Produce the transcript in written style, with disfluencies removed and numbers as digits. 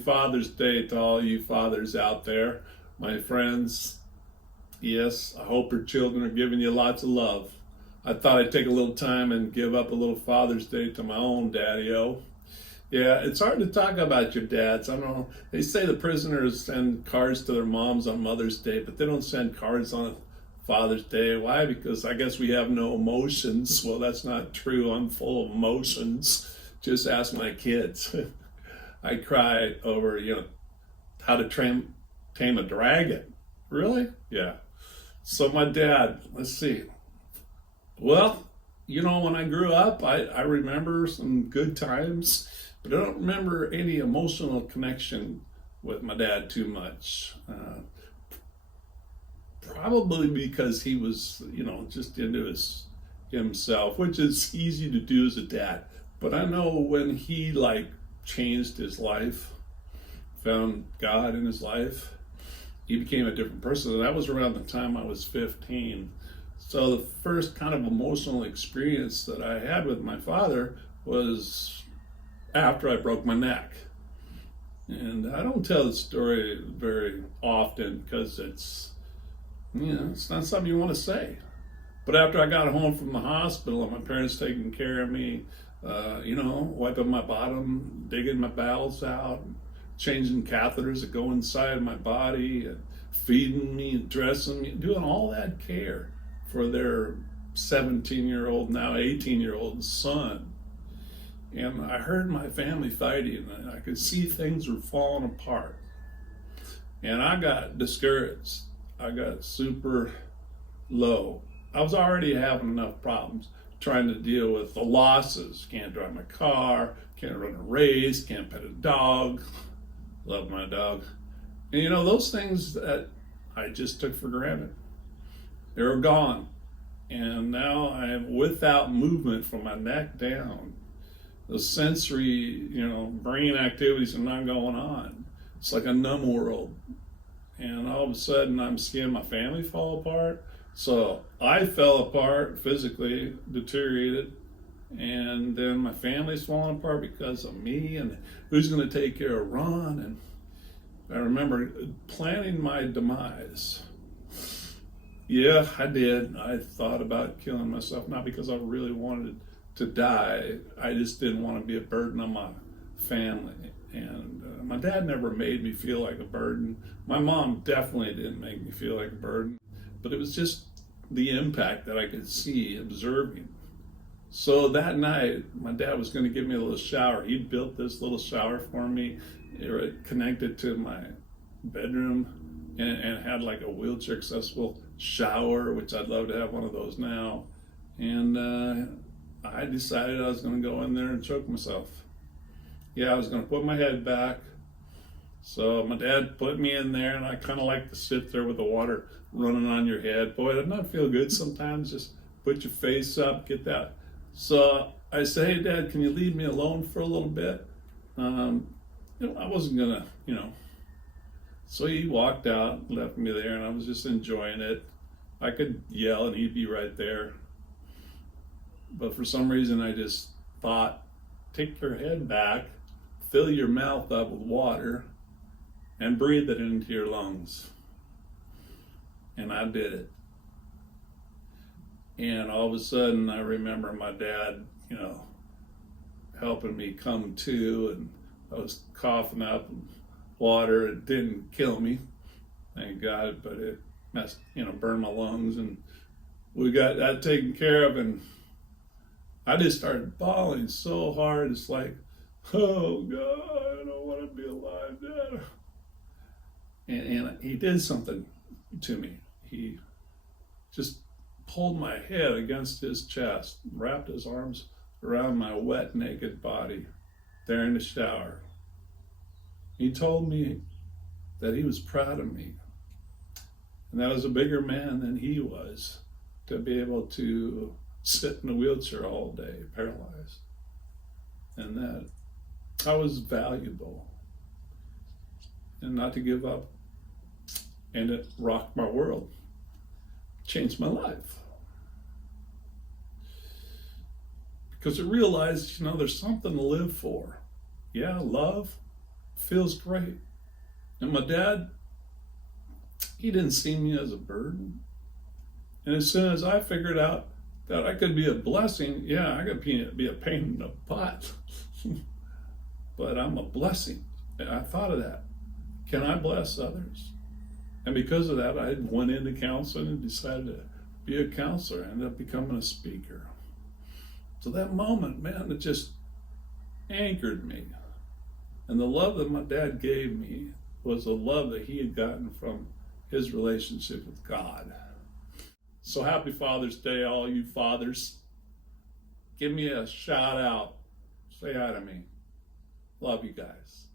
Father's Day to all you fathers out there. My friends, yes, I hope your children are giving you lots of love. I thought I'd take a little time and give up a little Father's Day to my own daddy-o. Yeah, it's hard to talk about your dads. I don't know. They say the prisoners send cards to their moms on Mother's Day, but they don't send cards on Father's Day. Why? Because I guess we have no emotions. Well, that's not true. I'm full of emotions. Just ask my kids. I cry over, how to tame a dragon. Really? Yeah. So my dad, let's see. Well, when I grew up, I remember some good times, but I don't remember any emotional connection with my dad too much. Probably because he was, just into himself, which is easy to do as a dad. But I know when he changed his life, found God in his life, he became a different person. And that was around the time I was 15. So the first kind of emotional experience that I had with my father was after I broke my neck. And I don't tell the story very often because it's not something you want to say. But after I got home from the hospital and my parents taking care of me, wiping my bottom, digging my bowels out, changing catheters that go inside my body, and feeding me and dressing me, doing all that care for their 17-year-old, now 18-year-old son. And I heard my family fighting, and I could see things were falling apart. And I got discouraged. I got super low. I was already having enough problems trying to deal with the losses. Can't drive my car, can't run a race, can't pet a dog. Love my dog. And those things that I just took for granted, they were gone. And now I am without movement from my neck down. The sensory, brain activities are not going on. It's like a numb world. And all of a sudden I'm seeing my family fall apart. So I fell apart physically, deteriorated, and then my family's falling apart because of me, and who's going to take care of Ron? And I remember planning my demise. Yeah, I did. I thought about killing myself, not because I really wanted to die. I just didn't want to be a burden on my family. And my dad never made me feel like a burden. My mom definitely didn't make me feel like a burden. But it was just the impact that I could see observing. So that night, my dad was going to give me a little shower. He built this little shower for me. It connected to my bedroom and had like a wheelchair accessible shower, which I'd love to have one of those now. And I decided I was going to go in there and choke myself. Yeah, I was going to put my head back. So my dad put me in there, and I kind of like to sit there with the water running on your head. Boy, doesn't that feel good sometimes? Just put your face up, get that. So I say, hey, Dad, can you leave me alone for a little bit? I wasn't gonna, So he walked out, left me there, and I was just enjoying it. I could yell, and he'd be right there. But for some reason, I just thought, take your head back, fill your mouth up with water, and breathe it into your lungs. And I did it. And all of a sudden, I remember my dad, helping me come to, and I was coughing up water. It didn't kill me, thank God, but it burned my lungs. And we got that taken care of, and I just started bawling so hard. It's like, oh God, I don't want to be alive, Dad. And he did something to me. He just pulled my head against his chest, wrapped his arms around my wet, naked body there in the shower. He told me that he was proud of me, and that I was a bigger man than he was to be able to sit in a wheelchair all day, paralyzed, and that I was valuable and not to give up. And it rocked my world, changed my life. Because I realized, there's something to live for. Yeah, love, feels great. And my dad, he didn't see me as a burden. And as soon as I figured out that I could be a blessing, yeah, I could be a pain in the butt, but I'm a blessing. And I thought of that. Can I bless others? And because of that, I went into counseling and decided to be a counselor. I ended up becoming a speaker. So that moment, man, it just anchored me. And the love that my dad gave me was a love that he had gotten from his relationship with God. So happy Father's Day, all you fathers. Give me a shout out. Say hi to me. Love you guys.